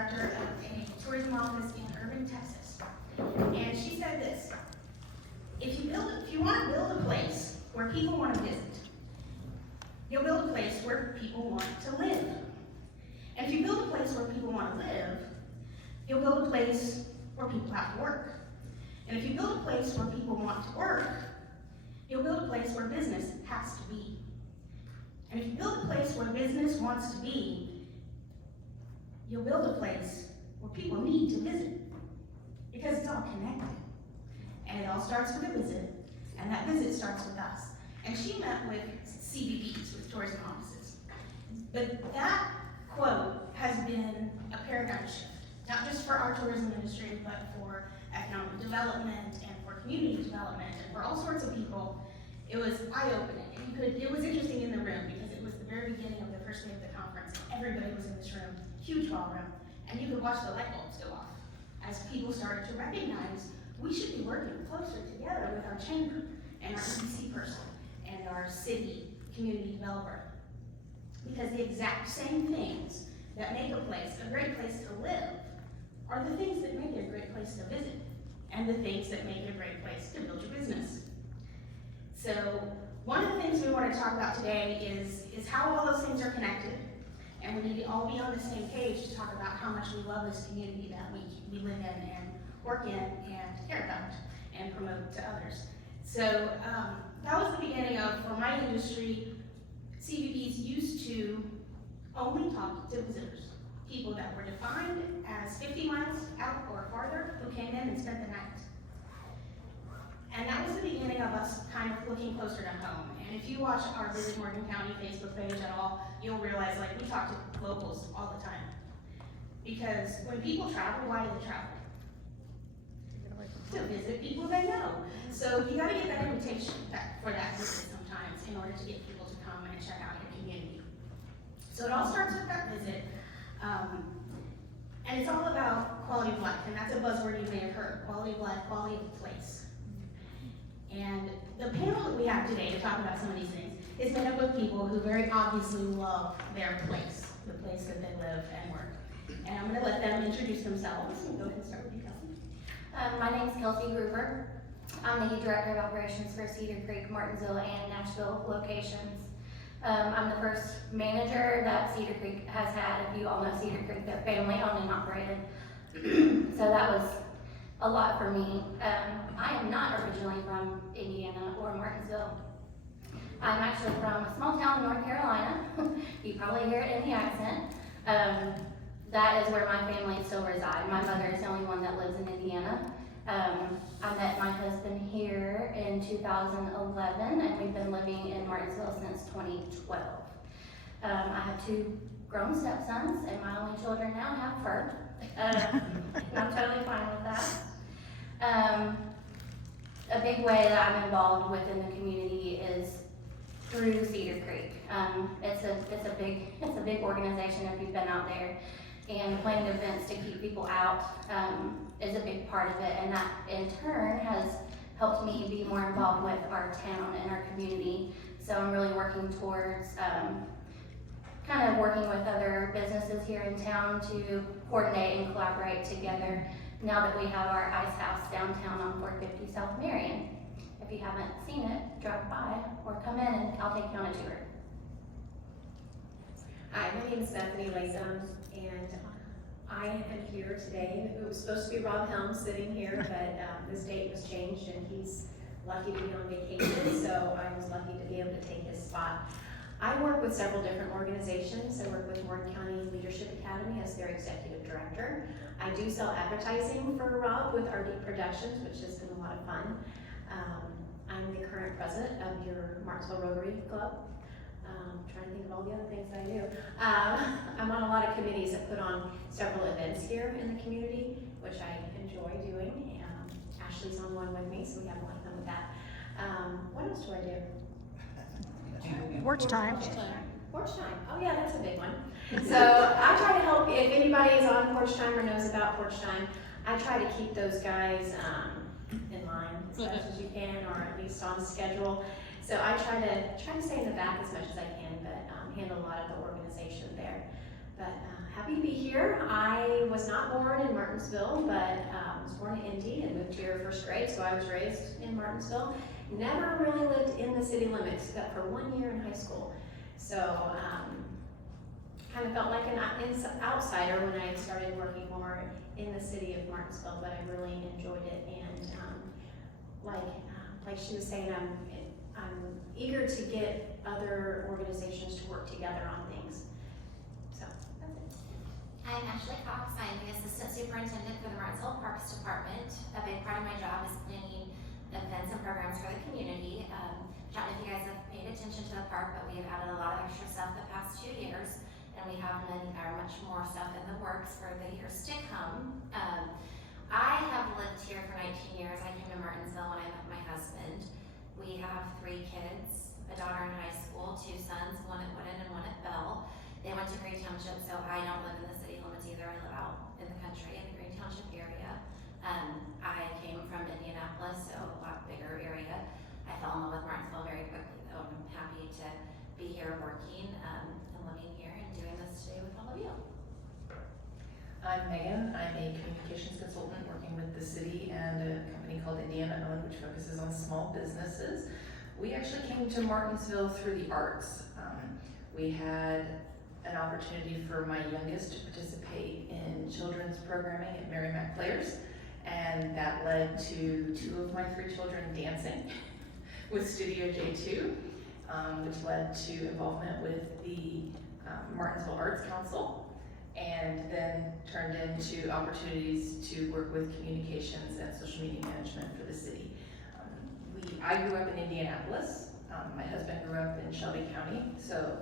director of a tourism office in Irving, Texas. And she said this: if you want to build a place where people want to visit, you'll build a place where people want to live. And if you build a place where people want to live, you'll build a place where people have to work. And if you build a place where people want to work, you'll build a place where business has to be. And if you build a place where business wants to be, you'll build a place where people need to visit. Because it's all connected. And it all starts with a visit, and that visit starts with us. And she met with CBDs, with tourism offices. But that quote has been a paradigm shift, not just for our tourism industry, but for economic development and for community development and for all sorts of people. It was eye-opening. It was interesting in the room because it was the very beginning of the first day of the conference. Everybody was in this room, huge ballroom, and you could watch the light bulbs go off as people started to recognize we should be working closer together with our chamber and our EPC person and our city community developer. Because the exact same things that make a place a great place to live are the things that make it a great place to visit and the things that make it a great place to build your business. So one of the things we want to talk about today is how all those things are connected. And we need to all be on the same page to talk about how much we love this community that we live in and work in and care about and promote to others. So that was the beginning of, for my industry, CVBs used to only talk to visitors, people that were defined as 50 miles out or farther who came in and spent the night. And that was the beginning of us kind of looking closer to home. And if you watch our Visit Morgan County Facebook page at all, you'll realize like we talk to locals all the time. Because when people travel, why do they travel? To visit people they know. So you gotta get that invitation for that visit sometimes in order to get people to come and check out your community. So it all starts with that visit. And it's all about quality of life, and that's a buzzword you may have heard, quality of life, quality of place. And the panel that we have today to talk about some of these things is made up of people who very obviously love their place, the place that they live and work. And I'm gonna let them introduce themselves. Go ahead and start with you, Kelsy. My name is Kelsy Groover. I'm the Director of Operations for Cedar Creek, Martinsville, and Nashville locations. I'm the first manager that Cedar Creek has had. If you all know Cedar Creek, they're family owned and operated. So that was a lot for me. I am not originally from Indiana or Martinsville. I'm actually from a small town in North Carolina. You probably hear it in the accent. That is where my family still reside. My mother is the only one that lives in Indiana. I met my husband here in 2011, and we've been living in Martinsville since 2012. I have 2 grown stepsons, and my only children now have fur. And I'm totally fine with that. A big way that I'm involved within the community is through Cedar Creek. It's a big organization if you've been out there, and planning events to keep people out is a big part of it, and that in turn has helped me be more involved with our town and our community. So I'm really working towards kind of working with other businesses here in town to coordinate and collaborate together now that we have our ice house downtown on 450 South Marion. If you haven't seen it, drop by or come in and I'll take you on a tour. Hi, my name is Bethaney Lathem, and I am here today. It was supposed to be Rob Helms sitting here, but this date was changed and he's lucky to be on vacation, so I was lucky to be able to take his spot. I work with several different organizations. I work with Morgan County Leadership Academy as their executive director. I do sell advertising for Rob with RD Productions, which has been a lot of fun. I'm the current president of your Martinsville Rotary Club. Trying to think of all the other things I do. I'm on a lot of committees that put on several events here in the community, which I enjoy doing. Ashley's on one with me, so we have a lot of fun with that. What else do I do? Porch time. Porch time. Oh yeah, that's a big one. So I try to help, if anybody is on porch time or knows about porch time, I try to keep those guys in line as best as you can, or at least on schedule. So I try to stay in the back as much as I can, but handle a lot of the organization there. But happy to be here. I was not born in Martinsville, but was born in Indy and moved here first grade, so I was raised in Martinsville. Never really lived in the city limits except for 1 year in high school. So kind of felt like an outsider when I started working more in the city of Martinsville, but I really enjoyed it. And like she was saying, I'm eager to get other organizations to work together on things. So that's it. I'm Ashley Cox. I'm the Assistant Superintendent for the Martinsville Parks Department. A big part of my job is planning events and programs for the community. I don't know if you guys have paid attention to the park, but we have added a lot of extra stuff the past 2 years, and we have much more stuff in the works for the years to come. I have lived here for 19 years. I came to Martinsville when I met my husband. We have 3 kids, a daughter in high school, 2 sons, one at Woodin and one at Bell. They went to Green Township, so I don't live in the city limits either. I live out in the country in the Green Township area. I came from Indianapolis, so a lot bigger area. I fell in love with Martinsville very quickly, though, and I'm happy to be here working and living here and doing this today with all of you. I'm Megan. I'm a communications consultant working with the city and a company called Indiana Owned, which focuses on small businesses. We actually came to Martinsville through the arts. We had an opportunity for my youngest to participate in children's programming at Mary Mac Players, and that led to 2 of my 3 children dancing with Studio J2, which led to involvement with the Martinsville Arts Council, and then turned into opportunities to work with communications and social media management for the city. I grew up in Indianapolis. My husband grew up in Shelby County, so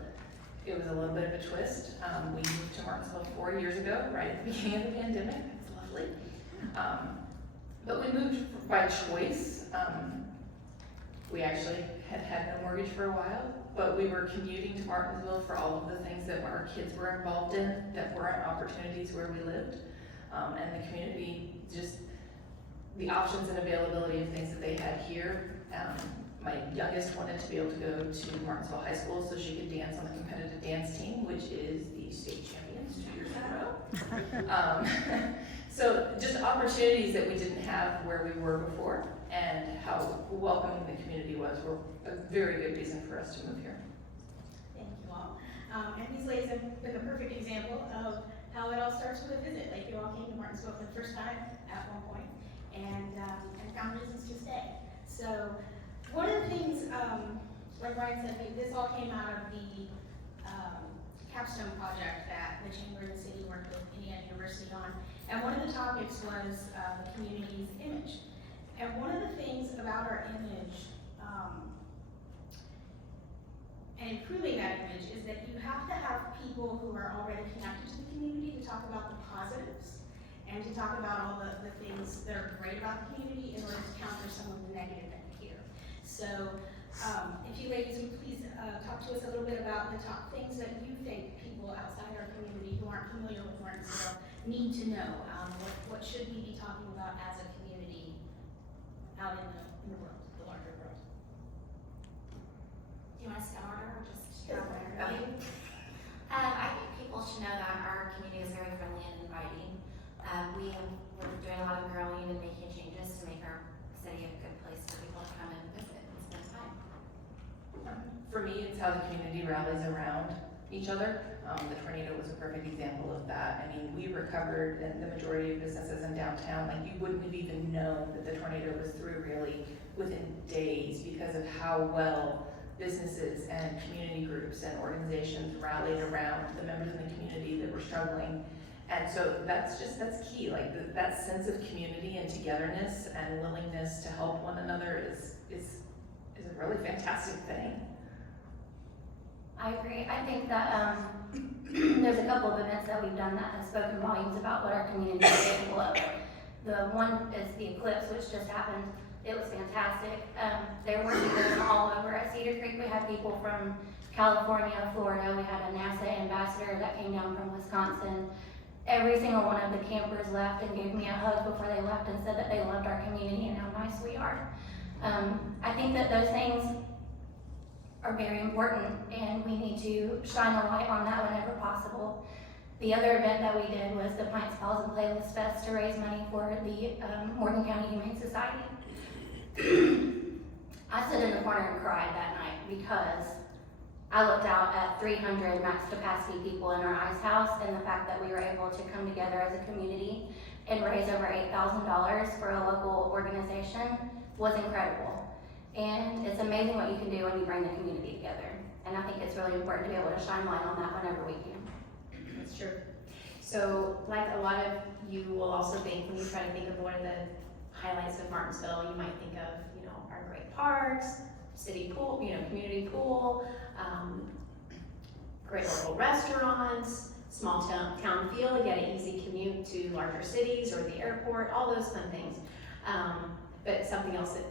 it was a little bit of a twist. We moved to Martinsville 4 years ago, right at the beginning of the pandemic. It's lovely. But we moved by choice. We actually had no mortgage for a while, but we were commuting to Martinsville for all of the things that our kids were involved in that weren't opportunities where we lived. And the community, just the options and availability of things that they had here. My youngest wanted to be able to go to Martinsville High School so she could dance on the competitive dance team, which is the state champions 2 years in a row. So just opportunities that we didn't have where we were before, and how welcoming the community was were a very good reason for us to move here. Thank you all. And these ladies have been a perfect example of how it all starts with a visit. Like, you all came to Martinsville for the first time at one point, and found reasons to stay. So one of the things, like Ryan said, this all came out of the Capstone project that the Chamber and the city worked with Indiana University on. And one of the topics was the community's image. And one of the things about our image, and improving that image, is that you have to have people who are already connected to the community to talk about the positives and to talk about all the things that are great about the community in order to counter some of the negative that we hear. So if you ladies would please talk to us a little bit about the top things that you think people outside our community who aren't familiar with Martinsville need to know. What should we be talking about as a community out in the world, the larger world? Do you want us to order or just Sure. go there? I think people should know that our community is very friendly and inviting. We're doing a lot of growing and making changes to make our city a good place for people to come and visit and spend time. For me, it's how the community rallies around each other. The tornado was a perfect example of that. I mean, we recovered, and the majority of businesses in downtown, like, you wouldn't have even known that the tornado was through really within days because of how well businesses and community groups and organizations rallied around the members in the community that were struggling. And so that's key. Like, that sense of community and togetherness and willingness to help one another is a really fantastic thing. I agree. I think that there's a couple of events that we've done that have spoken volumes about what our community is capable of. The one is the eclipse, which just happened. It was fantastic. They're working with them all over. At Cedar Creek, we had people from California, Florida. We had a NASA ambassador that came down from Wisconsin. Every single one of the campers left and gave me a hug before they left and said that they loved our community and how nice we are. I think that those things are very important, and we need to shine a light on that whenever possible. The other event that we did was the Pints, Pals, and Playlist Fest to raise money for the Morgan County Humane Society. I stood in the corner and cried that night because I looked out at 300 max capacity people in our ice house, and the fact that we were able to come together as a community and raise over $8,000 for a local organization was incredible. And it's amazing what you can do when you bring the community together. And I think it's really important to be able to shine light on that whenever we can. That's true. So, like a lot of you will also think, when you try to think of what are the highlights of Martinsville, you might think of, our great parks, city pool, community pool, great local restaurants, small town feel, you get an easy commute to larger cities or the airport, all those fun things. But something else that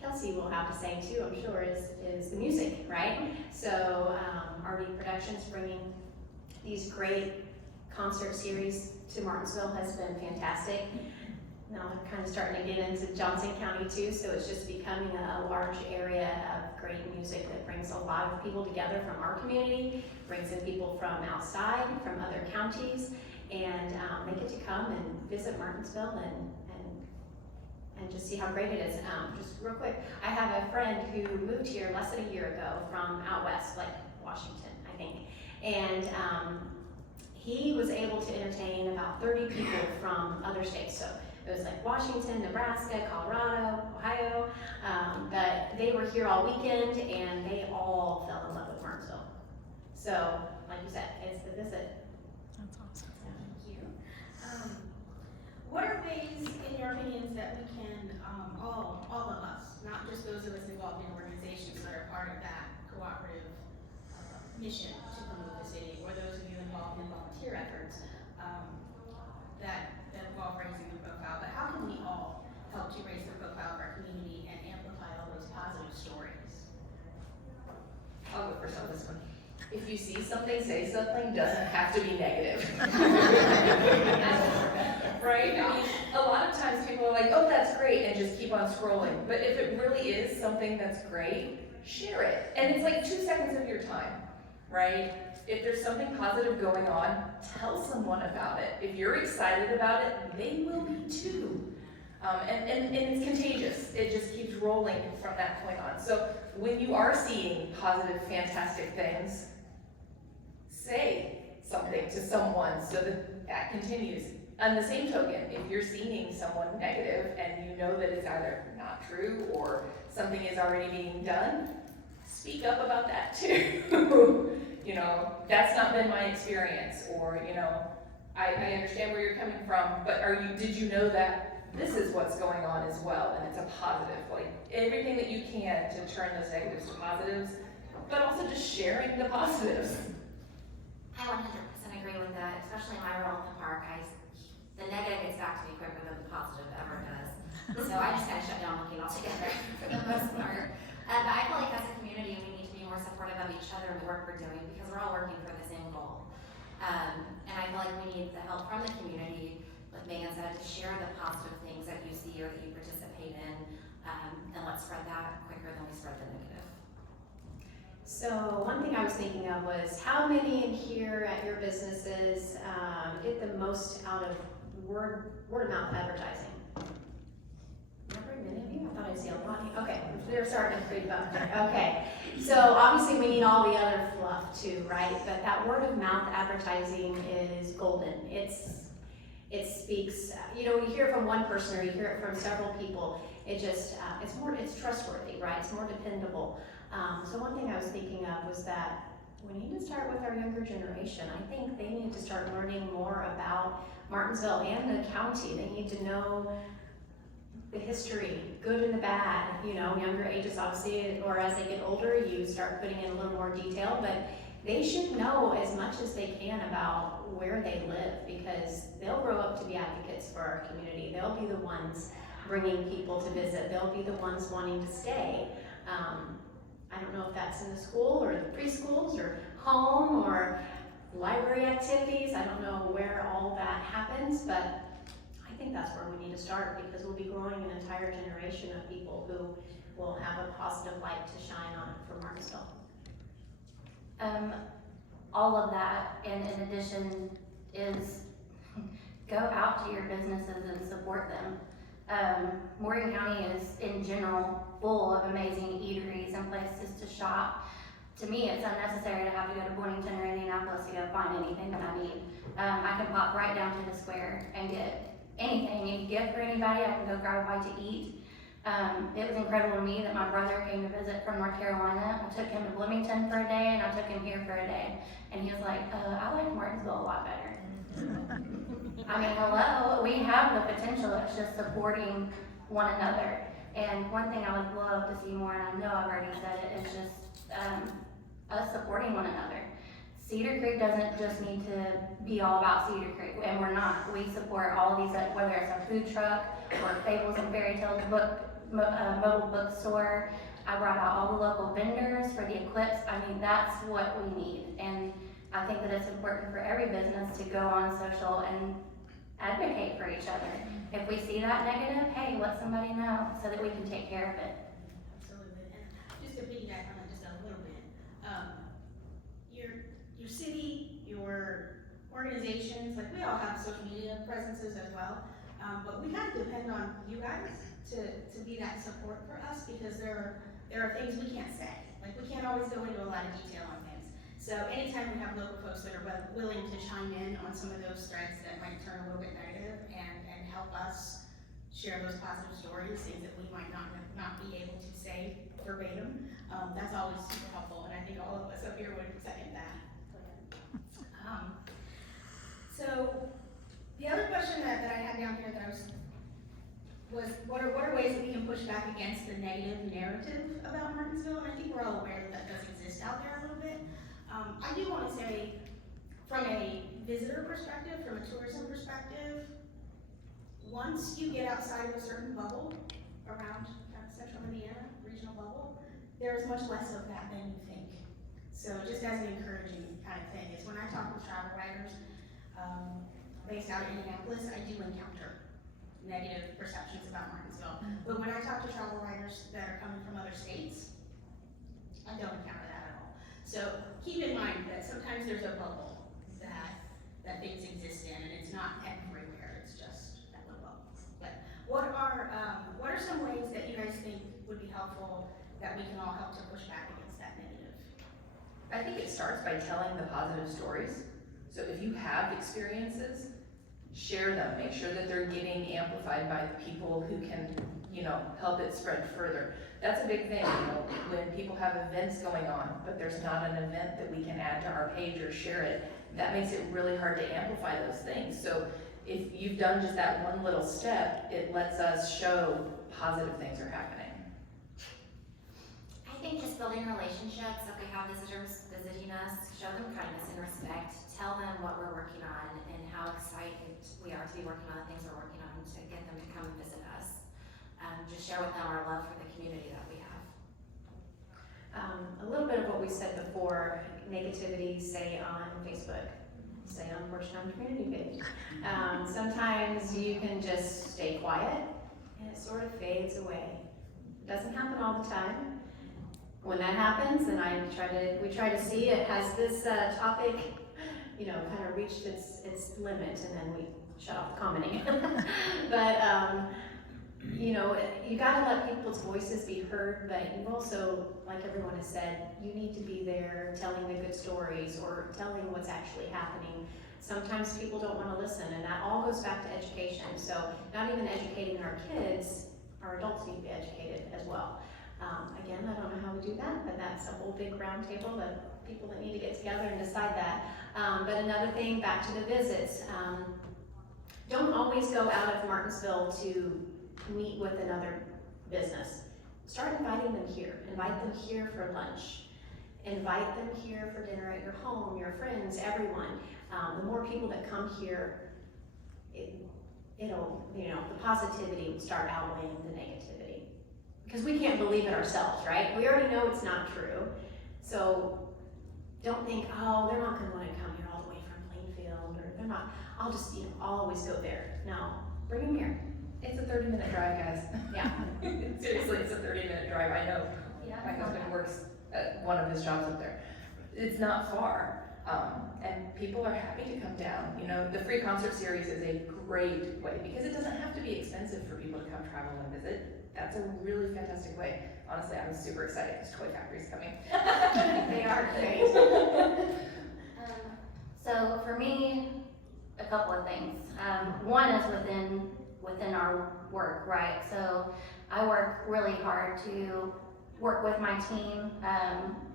Kelsy will have to say too, I'm sure, is the music, right? So RV Productions bringing these great concert series to Martinsville has been fantastic. Now they're kind of starting to get into Johnson County too, so it's just becoming a large area of great music that brings a lot of people together from our community, brings in people from outside, from other counties, and they get to come and visit Martinsville and just see how great it is. Just real quick, I have a friend who moved here less than a year ago from out west, like Washington, I think, and he was able to entertain about 30 people from other states. So it was like Washington, Nebraska, Colorado, Ohio, but they were here all weekend and they all fell in love with Martinsville. So, like you said, it's the visit. That's awesome. Thank you. What are ways, in your opinions, that we can, all of us, not just those of us involved in organizations that are part of that cooperative mission to promote the city, or those of you involved in volunteer efforts that involve raising the profile, but how can we all help to raise the profile of our community and amplify all those positive stories? I'll go first on this one. If you see something, say something, doesn't have to be negative. Right? I mean, a lot of times people are like, oh, that's great, and just keep on scrolling. But if it really is something that's great, share it. And it's like 2 seconds of your time, right? If there's something positive going on, tell someone about it. If you're excited about it, they will be too. And it's contagious. It just keeps rolling from that point on. So when you are seeing positive, fantastic things, say something to someone so that continues. On the same token, if you're seeing someone negative and you know that it's either not true or something is already being done, speak up about that too. That's not been my experience, or, I understand where you're coming from, but did you know that this is what's going on as well, and it's a positive, like everything that you can to turn those negatives to positives, but also just sharing the positives. I 100% agree with that, especially in my role in the park. The negative gets back to me quicker than the positive ever does. So I just kind of shut down looking altogether for the most part. But I feel like as a community, we need to be more supportive of each other and the work we're doing, because we're all working for the same goal. And I feel like we need the help from the community, like Megan said, to share the positive things that you see or that you participate in, and let's spread that quicker than we spread the negative. So one thing I was thinking of was, how many in here at your businesses get the most out of word of mouth advertising? Not very many of you? I thought I'd see a lot. Okay, they're starting to creep up there. Okay, so obviously we need all the other fluff too, right? But that word of mouth advertising is golden. It speaks, when you hear it from one person or you hear it from several people, it's trustworthy, right? It's more dependable. So one thing I was thinking of was that we need to start with our younger generation. I think they need to start learning more about Martinsville and the county. They need to know the history, good and the bad, younger ages obviously, or as they get older, you start putting in a little more detail, but they should know as much as they can about where they live, because they'll grow up to be advocates for our community. They'll be the ones bringing people to visit. They'll be the ones wanting to stay. I don't know if that's in the school or the preschools or home or library activities. I don't know where all that happens, but I think that's where we need to start, because we'll be growing an entire generation of people who will have a positive light to shine on for Martinsville. All of that, and in addition is go out to your businesses and support them. Morgan County is in general full of amazing eateries and places to shop. To me, it's unnecessary to have to go to Bloomington or Indianapolis to go find anything that I need. I can pop right down to the square and get anything, any gift for anybody. I can go grab a bite to eat. It was incredible to me that my brother came to visit from North Carolina. I took him to Bloomington for a day and I took him here for a day. And he was like, I like Martinsville a lot better. I mean, hello, we have the potential, it's just supporting one another. And one thing I would love to see more, and I know I've already said it, is just us supporting one another. Cedar Creek doesn't just need to be all about Cedar Creek, and we're not. We support all of these, whether it's a food truck or Fables and Fairy Tales mobile bookstore. I brought out all the local vendors for the eclipse. I mean, that's what we need. And I think that it's important for every business to go on social and advocate for each other. If we see that negative, hey, let somebody know so that we can take care of it. Absolutely, and just to piggyback on that just a little bit, your city, your organizations, like we all have social media presences as well, but we kind of depend on you guys to be that support for us, because there are things we can't say. Like, we can't always go into a lot of detail on things. So anytime we have local folks that are willing to chime in on some of those threads that might turn a little bit negative and help us share those positive stories, things that we might not be able to say verbatim, that's always super helpful, and I think all of us up here would second that. So the other question that I had down here that was what are ways that we can push back against the negative narrative about Martinsville? And I think we're all aware that does exist out there a little bit. I do want to say, from a visitor perspective, from a tourism perspective, once you get outside of a certain bubble around central Indiana, regional bubble, there is much less of that than you think. So just as an encouraging kind of thing is when I talk with travel writers based out of Indianapolis, I do encounter negative perceptions about Martinsville. But when I talk to travel writers that are coming from other states, I don't encounter that at all. So keep in mind that sometimes there's a bubble that things exist in, and it's not everywhere, it's just that little bubble. But what are some ways that you guys think would be helpful that we can all help to push back against that negative? I think it starts by telling the positive stories. So if you have experiences, share them. Make sure that they're getting amplified by the people who can, help it spread further. That's a big thing, when people have events going on, but there's not an event that we can add to our page or share it, that makes it really hard to amplify those things. So if you've done just that one little step, it lets us show positive things are happening. I think just building relationships, if we have visitors visiting us, show them kindness and respect, tell them what we're working on and how excited we are to be working on the things we're working on to get them to come and visit us. Just share with them our love for the community that we have. A little bit of what we said before, negativity, say on Facebook, say on Georgetown community page. Sometimes you can just stay quiet and it sort of fades away. It doesn't happen all the time. When that happens, then we try to see it has this topic, kind of reached its limit, and then we shut off the commenting. But you gotta let people's voices be heard, but you also, like everyone has said, you need to be there telling the good stories or telling what's actually happening. Sometimes people don't want to listen, and that all goes back to education. So not even educating our kids, our adults need to be educated as well. Again, I don't know how we do that, but that's a whole big round table of people that need to get together and decide that. But another thing, back to the visits, don't always go out of Martinsville to meet with another business. Start inviting them here. Invite them here for lunch. Invite them here for dinner at your home, your friends, everyone. The more people that come here, it'll, the positivity will start outweighing the negativity. Because we can't believe it ourselves, right? We already know it's not true. So don't think, oh, they're not gonna wanna come here all the way from Plainfield, or they're not, I'll just, I'll always go there. No, bring them here. It's a 30-minute drive, guys. Yeah. Seriously, it's a 30-minute drive. I know. Yeah, My husband works at one of his jobs up there. It's not far. And people are happy to come down. You know, the free concert series is a great way because it doesn't have to be expensive for people to come travel and visit. That's a really fantastic way. Honestly, I'm super excited because Toy Factory's coming. They are great. So for me, a couple of things. One is within our work, right? So I work really hard to work with my team,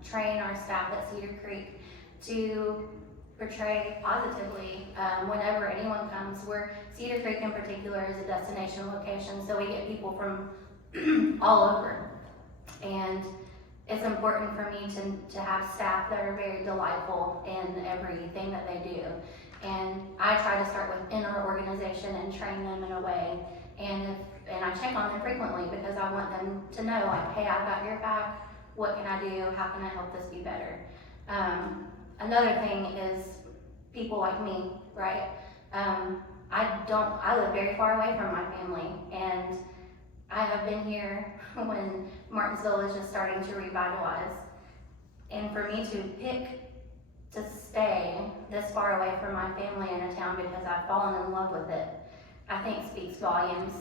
train our staff at Cedar Creek to portray positively whenever anyone comes. Cedar Creek in particular is a destination location, so we get people from all over. And it's important for me to have staff that are very delightful in everything that they do. And I try to start within our organization and train them in a way. And I check on them frequently because I want them to know, like, hey, I've got your back. What can I do? How can I help this be better? Another thing is people like me, right? I live very far away from my family, and I have been here when Martinsville is just starting to revitalize. And for me to pick to stay this far away from my family in a town because I've fallen in love with it, I think speaks volumes.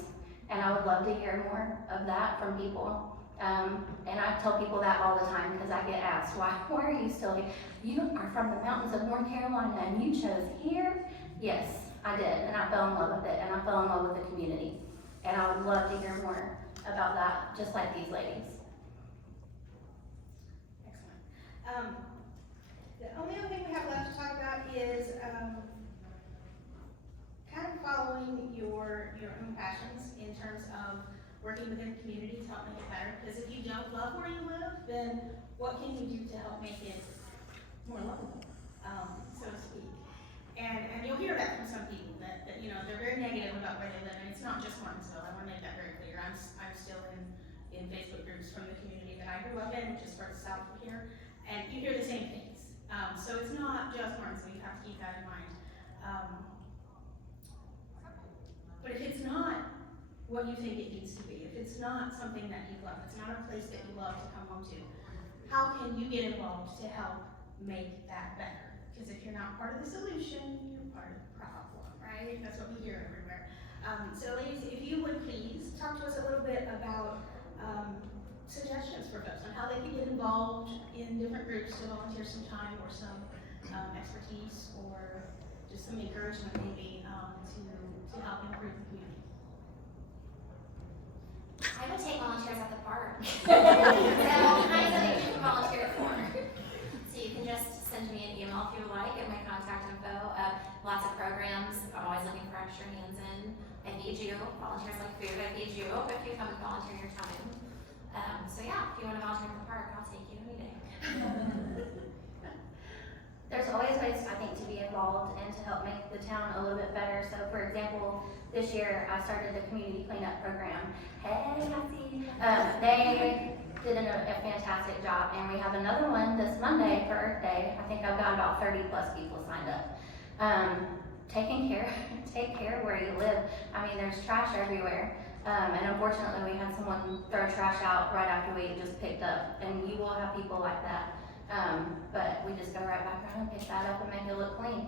And I would love to hear more of that from people. And I tell people that all the time because I get asked, why are you still here? You are from the mountains of North Carolina and you chose here? Yes, I did, and I fell in love with it, and I fell in love with the community. And I would love to hear more about that, just like these ladies. Excellent. The only other thing we have left to talk about is kind of following your own passions in terms of working within the community to help make it better. Because if you don't love where you live, then what can you do to help make it more lovable, so to speak? And you'll hear that from some people that you know, they're very negative about where they live, and it's not just Martinsville. I want to make that very clear. I'm still in Facebook groups from the community that I grew up in, which is further south from here, and you hear the same things. So it's not just Martinsville. You have to keep that in mind. But if it's not what you think it needs to be, if it's not something that you love, it's not a place that you love to come home to, how can you get involved to help make that better? Because if you're not part of the solution, you're part of the problem, right? That's what we hear everywhere. So ladies, if you would please talk to us a little bit about suggestions for folks on how they can get involved in different groups to volunteer some time or some expertise or just some encouragement maybe to help improve the community. I would take volunteers at the park. They have all kinds of things you can volunteer for. So you can just send me an email if you would like, get my contact info. Lots of programs. I'm always looking for extra hands in. I feed you. Volunteers like food. I feed you if you come and volunteer your time. So yeah, if you want to volunteer at the park, I'll take you any day. There's always ways, I think, to be involved and to help make the town a little bit better. So for example, this year I started the community cleanup program. Hey, Kelsy. They did a fantastic job, and we have another one this Monday for Earth Day. I think I've got about 30 plus people signed up. Take care where you live. I mean, there's trash everywhere. And unfortunately we had someone throw trash out right after we just picked up, and you will have people like that. But we just go right back around and pick that up and make it look clean.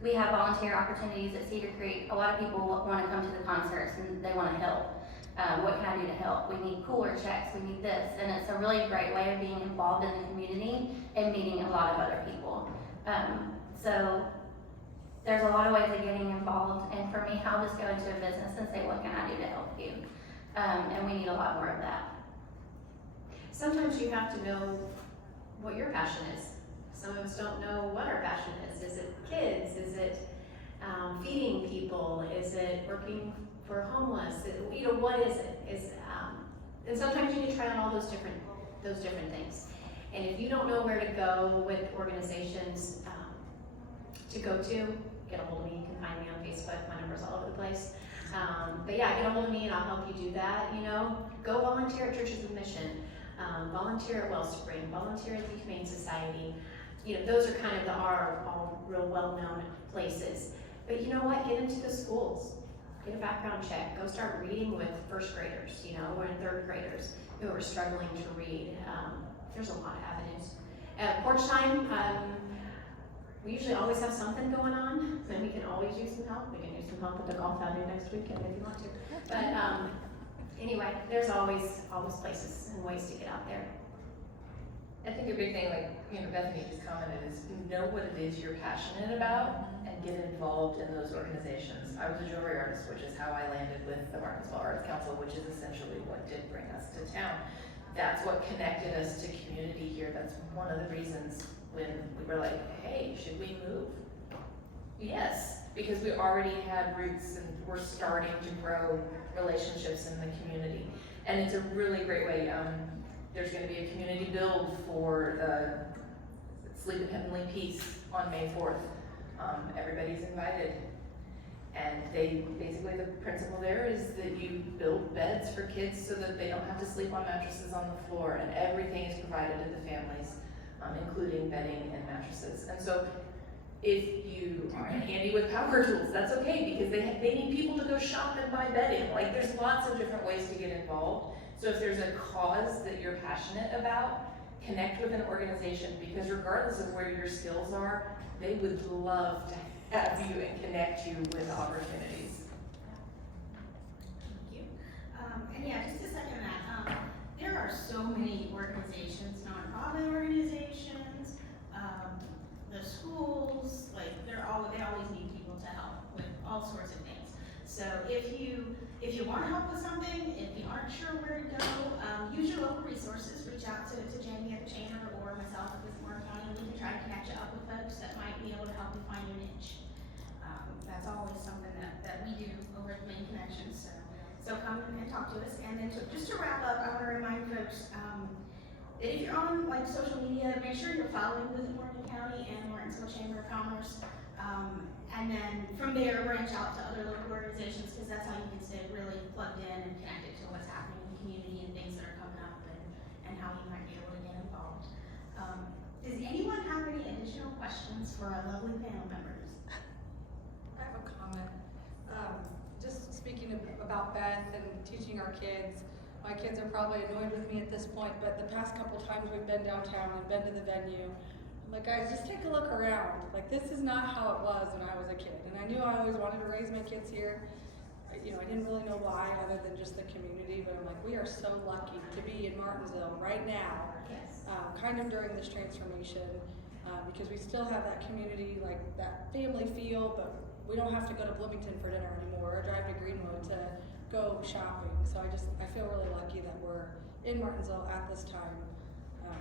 We have volunteer opportunities at Cedar Creek. A lot of people want to come to the concerts and they want to help. What can I do to help? We need cooler checks, we need this. And it's a really great way of being involved in the community and meeting a lot of other people. So there's a lot of ways of getting involved. And for me, I'll just go into a business and say, what can I do to help you? And we need a lot more of that. Sometimes you have to know what your passion is. Some of us don't know what our passion is. Is it kids? Is it feeding people? Is it working for homeless? You know, what is it? And sometimes you need to try on all those different things. And if you don't know where to go with organizations to go to, get a hold of me. You can find me on Facebook. My number's all over the place. But yeah, get a hold of me and I'll help you do that. You know, go volunteer at Churches of Mission. Volunteer at Wellspring, volunteer at the Humane Society. You know, those are kind of our all real well-known places. But you know what? Get into the schools. Get a background check. Go start reading with first graders, you know, or third graders who are struggling to read. There's a lot of avenues. Porch time, we usually always have something going on, and we can always use some help. We can use some help with the golf outing next weekend if you want to. But anyway, there's always places and ways to get out there. I think a big thing, like, Bethaney just commented, is know what it is you're passionate about and get involved in those organizations. I was a jewelry artist, which is how I landed with the Martinsville Arts Council, which is essentially what did bring us to town. That's what connected us to community here. That's one of the reasons when we were like, hey, should we move? Yes, because we already had roots and we're starting to grow relationships in the community. And it's a really great way. There's going to be a community build for the Sleep in Heavenly Peace on May 4th. Everybody's invited. And basically the principle there is that you build beds for kids so that they don't have to sleep on mattresses on the floor, and everything is provided to the families, including bedding and mattresses. And so if you are handy with power tools, that's okay, because they need people to go shop and buy bedding. Like, there's lots of different ways to get involved. So if there's a cause that you're passionate about, connect with an organization, because regardless of where your skills are, they would love to have you and connect you with opportunities. Thank you. And yeah, just to second that, there are so many organizations, nonprofit organizations, the schools, like they always need people to help with all sorts of things. So if you want to help with something, if you aren't sure where to go, use your local resources. Reach out to Jamie at the chamber or myself at Warren County. We can try to connect you up with folks that might be able to help you find your niche. That's always something that we do over at Main Connections. So come and talk to us. And then just to wrap up, I want to remind folks that if you're on like social media, make sure you're following Visit Morgan County and Martinsville Chamber of Commerce. And then from there, branch out to other local organizations, because that's how you can stay really plugged in and connected to what's happening in the community and things that are coming up and how you might be able to get involved. Does anyone have any additional questions for our lovely panel members? I have a comment. Just speaking about Beth and teaching our kids, my kids are probably annoyed with me at this point, but the past couple times we've been downtown and been to the venue, I'm like, guys, just take a look around. Like, this is not how it was when I was a kid. And I knew I always wanted to raise my kids here. I didn't really know why other than just the community, but I'm like, we are so lucky to be in Martinsville right now, Yes. kind of during this transformation, because we still have that community, like that family feel, but we don't have to go to Bloomington for dinner anymore or drive to Greenwood to go shopping. So I feel really lucky that we're in Martinsville at this time,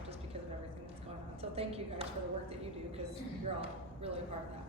just because of everything that's going on. So thank you guys for the work that you do, because you're all really a part of that.